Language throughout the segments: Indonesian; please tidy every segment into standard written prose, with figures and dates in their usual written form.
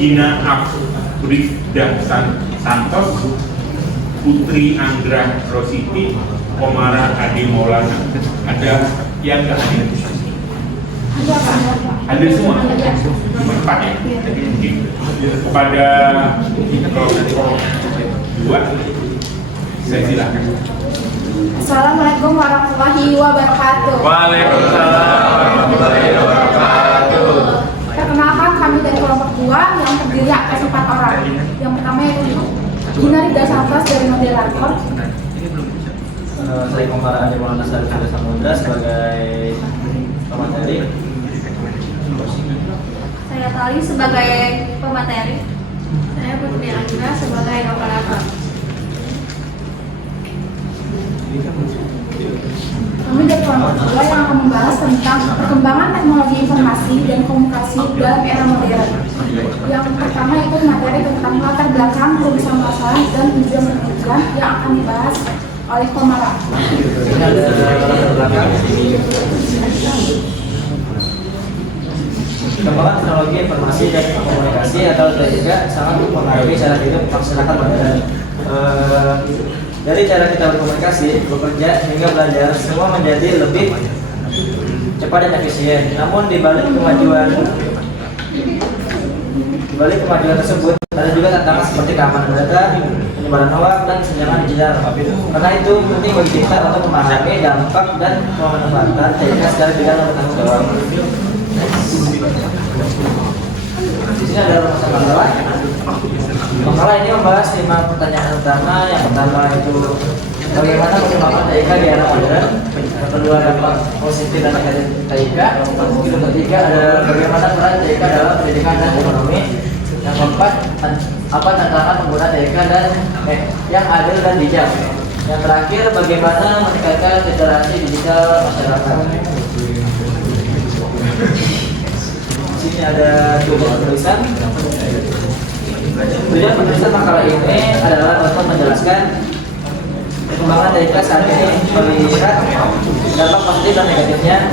Gina Afridah Santos, Putri Anggra Rositi, Komara Adi Maulana. Ada yang nggak hadir? Ada semua? Empat ya? Kepada kelompok 2, saya silakan. Assalamualaikum warahmatullahi wabarakatuh. Waalaikumsalam warahmatullahi wabarakatuh. Perkenalkan, kami dari kelompok 2 yang terdiri atas 4 orang. Yang pertama yaitu Gina Rida Santos dari moderator. Saya Komara Adi Maulana dari Samudra sebagai pemateri. Saya Tali sebagai pemateri. Saya Putri Anggra sebagai operator. Kami dari kelompok 2 yang akan membahas tentang perkembangan teknologi informasi dan komunikasi dalam era modern. Yang pertama itu materi tentang latar belakang perubahan masalah dan tujuan penelitian yang akan dibahas oleh Komara. Perkembangan teknologi informasi dan komunikasi atau TIK sangat mempengaruhi cara hidup masyarakat modern. Dari cara kita berkomunikasi, bekerja, hingga belajar, semua menjadi lebih cepat dan efisien. Namun di balik kemajuan tersebut, ada juga tantangan seperti keamanan data, penyebaran hoax, dan kesenjangan digital. Karena itu penting bagi kita untuk memahami dampak dan pemanfaatan TIK secara bijak dan bertanggung jawab. Di sini ada masalah. Makalah ini membahas 5 pertanyaan utama. Yang pertama itu bagaimana perkembangan TIK di era modern. Yang kedua dampak positif dan negatif TIK. Yang ketiga adalah bagaimana peran TIK dalam pendidikan dan ekonomi. Yang keempat, apa tantangan pengguna TIK dan yang adil dan bijak. Yang terakhir, bagaimana meningkatkan literasi digital masyarakat. Di sini ada tujuan penulisan. Tujuan penulisan makalah ini adalah untuk menjelaskan perkembangan TIK saat ini, melihat dampak positif dan negatifnya,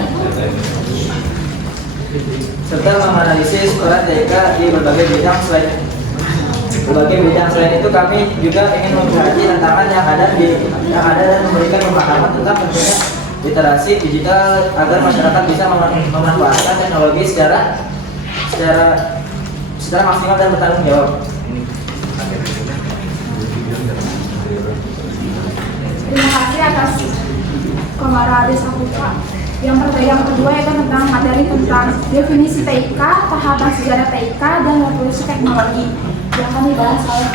serta menganalisis peran TIK di berbagai bidang. Selain itu, kami juga ingin mengkaji tantangan yang ada dan memberikan pemahaman tentang pentingnya literasi digital agar masyarakat bisa memanfaatkan teknologi secara maksimal dan bertanggung jawab. Terima kasih atas Komara Desa Putra. Yang kedua itu tentang materi tentang definisi TIK, tahapan sejarah TIK, dan revolusi teknologi yang akan dibahas oleh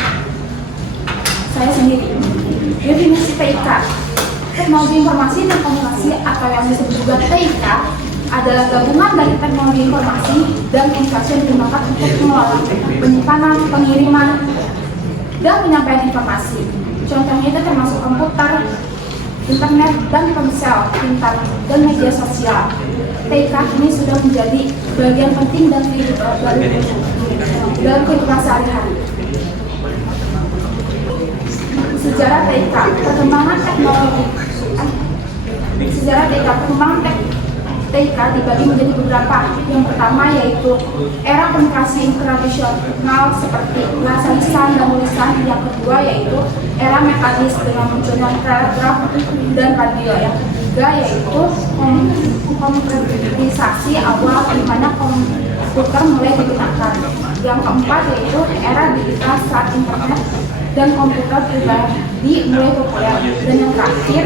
saya sendiri. Definisi TIK, teknologi informasi dan komunikasi atau yang disebut juga TIK, adalah gabungan dari teknologi informasi dan komunikasi yang digunakan untuk mengelola penyimpanan, pengiriman, dan penyampaian informasi. Contohnya itu termasuk komputer, internet, dan ponsel pintar, dan media sosial. TIK ini sudah menjadi bagian penting dan dalam kehidupan sehari-hari. Sejarah TIK, perkembangan teknologi. Sejarah TIK, perkembangan TIK dibagi menjadi beberapa. Yang pertama yaitu era komunikasi tradisional seperti bahasa lisan dan tulisan. Yang kedua yaitu era mekanis dengan munculnya telegraf dan radio. Yang ketiga yaitu komputerisasi awal di mana komputer mulai digunakan. Yang keempat yaitu era digital saat internet dan komputer pribadi mulai populer. Dan yang terakhir,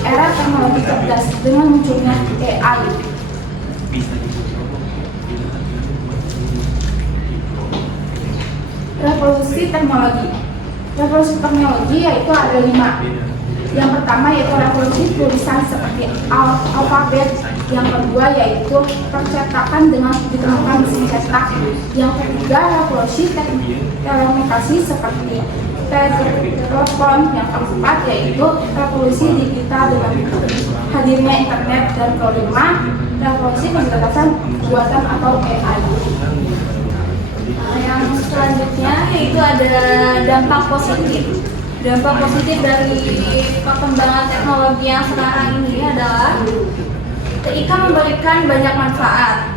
era teknologi cerdas dengan munculnya AI. Revolusi teknologi. Revolusi teknologi yaitu ada 5. Yang pertama yaitu revolusi tulisan seperti alfabet. Yang kedua yaitu percetakan dengan ditemukan mesin cetak. Yang ketiga revolusi telekomunikasi seperti telepon. Yang keempat yaitu revolusi digital dengan hadirnya internet. Dan kelima revolusi kecerdasan buatan atau AI. Yang selanjutnya selanjutnya yaitu ada dampak positif. Dampak positif dari perkembangan teknologi yang sekarang ini adalah TIK memberikan banyak manfaat.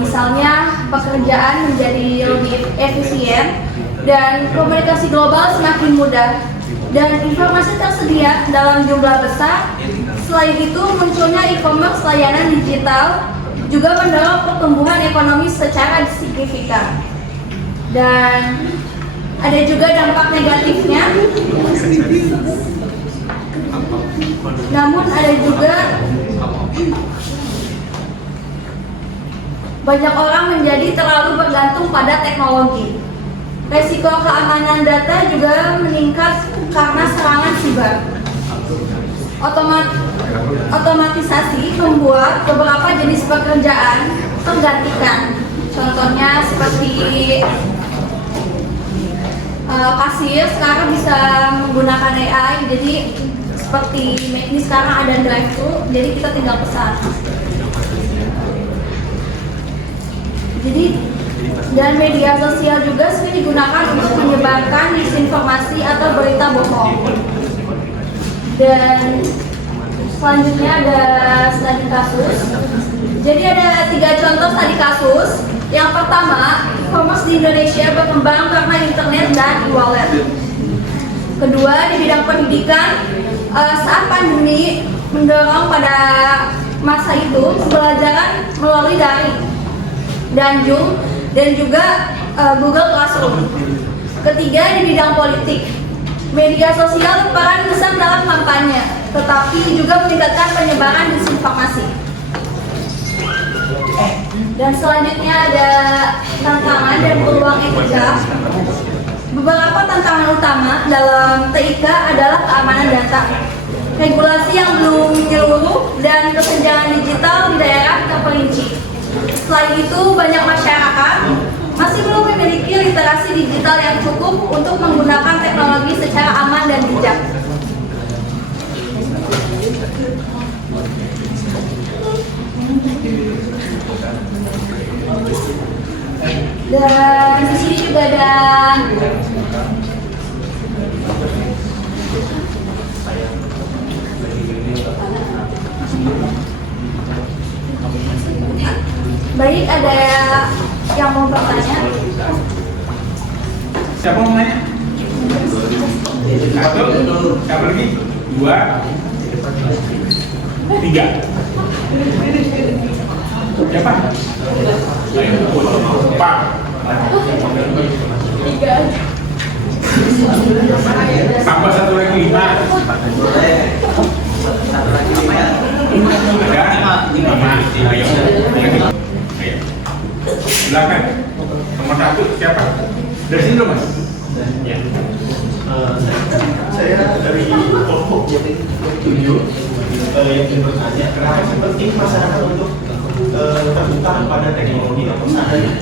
Misalnya pekerjaan menjadi lebih efisien dan komunikasi global semakin mudah dan informasi tersedia dalam jumlah besar. Selain itu munculnya e-commerce layanan digital juga mendorong pertumbuhan ekonomi secara signifikan. Dan ada juga dampak negatifnya. Namun ada juga banyak orang menjadi terlalu bergantung pada teknologi. Resiko keamanan data juga meningkat karena serangan siber. Otomatisasi membuat beberapa jenis pekerjaan tergantikan. Contohnya seperti kasir sekarang bisa menggunakan AI. Jadi seperti ini sekarang ada drive-thru, jadi kita tinggal pesan. Jadi dan media sosial juga sering digunakan untuk menyebarkan disinformasi atau berita bohong. Dan selanjutnya ada studi kasus. Jadi ada 3 contoh studi kasus. Yang pertama, e-commerce di Indonesia berkembang karena internet dan e-wallet. Kedua, di bidang pendidikan, saat pandemi mendorong pada masa itu pembelajaran melalui daring dan Zoom dan juga Google Classroom. Ketiga, di bidang politik, media sosial berperan besar dalam kampanye, tetapi juga meningkatkan penyebaran disinformasi. Dan selanjutnya ada tantangan dan peluang etika. Beberapa tantangan utama dalam TIK adalah keamanan data, regulasi yang belum menyeluruh, dan kesenjangan digital di daerah terperinci. Selain itu, banyak masyarakat masih belum memiliki literasi digital yang cukup untuk menggunakan teknologi secara aman dan bijak. Dan di sini juga ada baik, ada yang mau bertanya? Siapa mau nanya? 1, siapa lagi? 2, 3. Siapa? Ayo, 4. Tambah 1 lagi 5. Ada 5. Ayo. Silakan. Nomor 1 siapa? Dari sini dulu, Mas. Ya. Saya dari kelompok 7 yang ingin bertanya, kenapa penting masyarakat untuk terbuka pada teknologi atau seadanya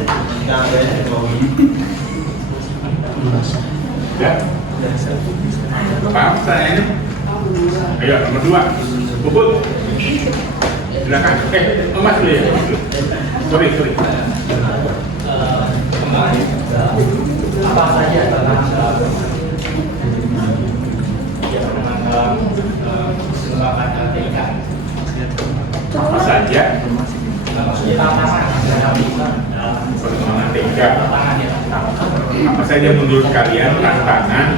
yang adanya teknologi? Ya. Paham pertanyaannya? Ayo, nomor 2. Bubut. Silakan. Mas dulu ya. Sorry. Apa saja tentang pengembangan TIK? Apa saja? Maksudnya tantangan Perkembangan TIK. Apa saja menurut kalian tantangan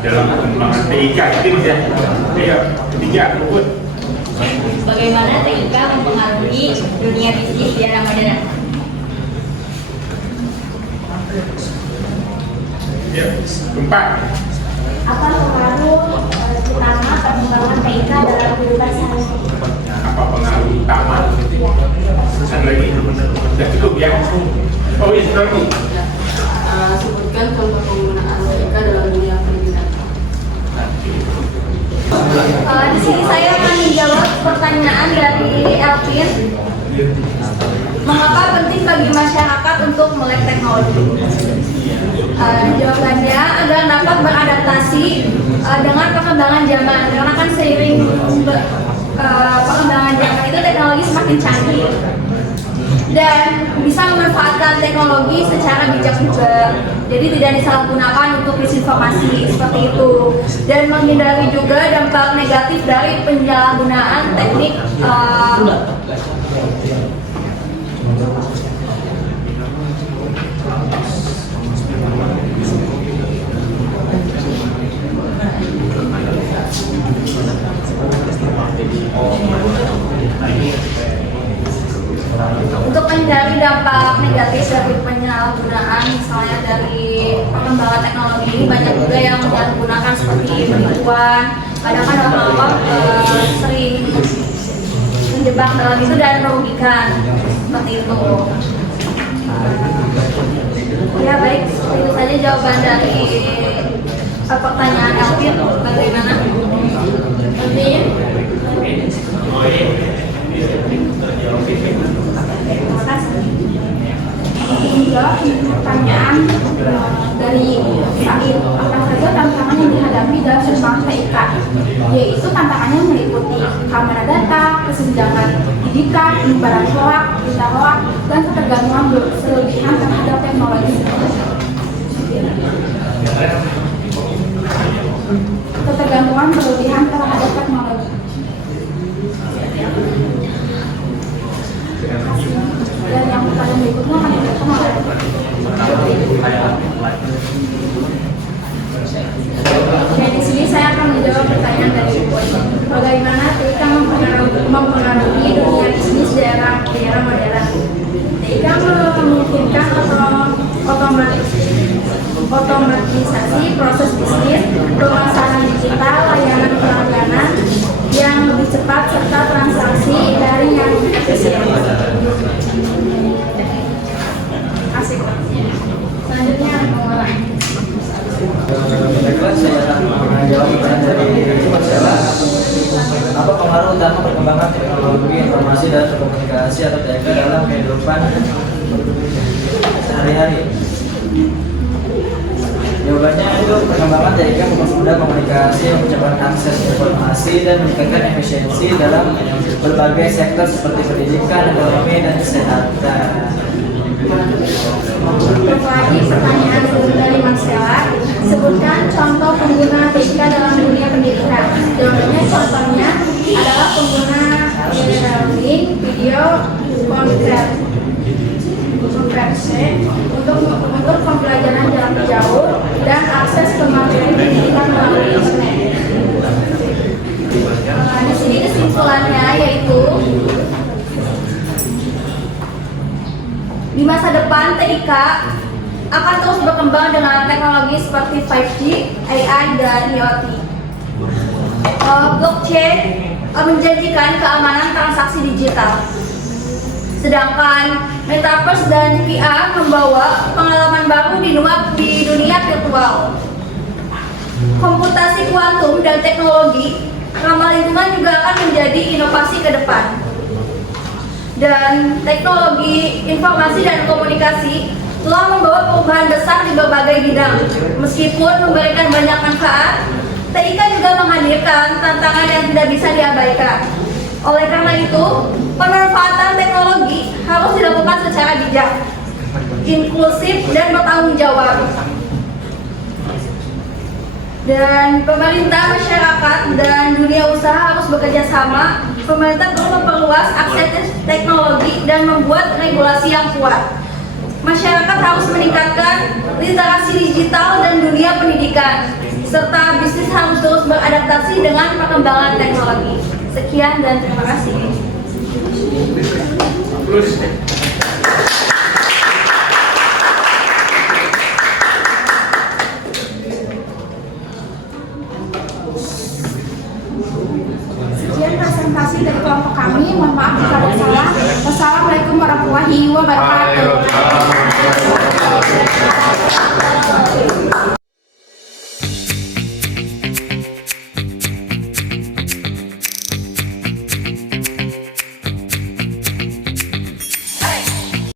dalam pengembangan TIK? Itu ya. Ayo, 3. Bubut. Bagaimana TIK mempengaruhi dunia bisnis di era modern? Ya, 4. Apa pengaruh utama perkembangan TIK dalam kehidupan sehari-hari? Apa pengaruh utama? Ada lagi? Sudah cukup ya? Oh iya, satu lagi. Sebutkan contoh penggunaan TIK dalam dunia pendidikan. Di sini saya akan menjawab pertanyaan dari Elvin. Mengapa penting bagi masyarakat untuk melek teknologi? Jawabannya agar dapat beradaptasi dengan perkembangan zaman. Karena kan seiring perkembangan zaman itu teknologi semakin canggih dan bisa memanfaatkan teknologi secara bijak juga. Jadi tidak disalahgunakan untuk disinformasi seperti itu, dan menghindari juga dampak negatif dari penyalahgunaan teknik untuk menghindari dampak negatif dari penyalahgunaan, misalnya dari perkembangan teknologi ini banyak juga yang menyalahgunakan seperti penipuan. Kadang-kadang orang sering menjebak dalam itu dan merugikan seperti itu. Ya baik, itu saja jawaban dari pertanyaan Elvin. Bagaimana? Elvin? Terima kasih. Menjawab pertanyaan dari Said, apa saja tantangan yang dihadapi dalam pengembangan TIK? Yaitu tantangannya meliputi keamanan data, kesenjangan digital, penyebaran hoak, berita hoak, dan ketergantungan berlebihan terhadap teknologi. Ketergantungan berlebihan terhadap teknologi. Dan yang pertanyaan berikutnya akan diberikan oleh di sini saya akan menjawab pertanyaan dari Ibu. Bagaimana TIK mempengaruhi dunia bisnis daerah modern? TIK memungkinkan otomatisasi proses bisnis, pemasaran digital, layanan pelangganan yang lebih cepat serta transaksi daring yang efisien. Asik. Selanjutnya pengelolaan. Baiklah, saya akan menjawab pertanyaan dari masalah apa pengaruh utama perkembangan teknologi informasi dan komunikasi atau TIK dalam kehidupan sehari-hari. Jawabannya itu perkembangan TIK mempermudah komunikasi, mempercepat akses informasi, dan meningkatkan efisiensi dalam berbagai sektor seperti pendidikan, ekonomi, dan kesehatan. Lagi pertanyaan dari Marcella, sebutkan contoh pengguna TIK dalam dunia pendidikan. Jawabannya contohnya adalah pengguna e-learning, video konferensi untuk pembelajaran jarak jauh dan akses ke materi pendidikan melalui internet. Di sini kesimpulannya yaitu di masa depan TIK akan terus berkembang dengan teknologi seperti 5G, AI, dan IoT. Blockchain menjanjikan keamanan transaksi digital, sedangkan Metaverse dan VR membawa pengalaman baru di dunia virtual. Komputasi kuantum dan teknologi ramah lingkungan juga akan menjadi inovasi ke depan. Dan teknologi informasi dan komunikasi telah membawa perubahan besar di berbagai bidang. Meskipun memberikan banyak manfaat, TIK juga menghadirkan tantangan yang tidak bisa diabaikan. Oleh karena itu, pemanfaatan teknologi harus dilakukan secara bijak, inklusif, dan bertanggung jawab. Dan pemerintah, masyarakat, dan dunia usaha harus bekerja sama. Pemerintah perlu memperluas akses teknologi dan membuat regulasi yang kuat. Masyarakat harus meningkatkan literasi digital dan dunia pendidikan, serta bisnis harus terus beradaptasi dengan perkembangan teknologi. Sekian dan terima kasih. Sekian presentasi dari kelompok kami. Mohon maaf jika ada salah. Wassalamualaikum warahmatullahi wabarakatuh.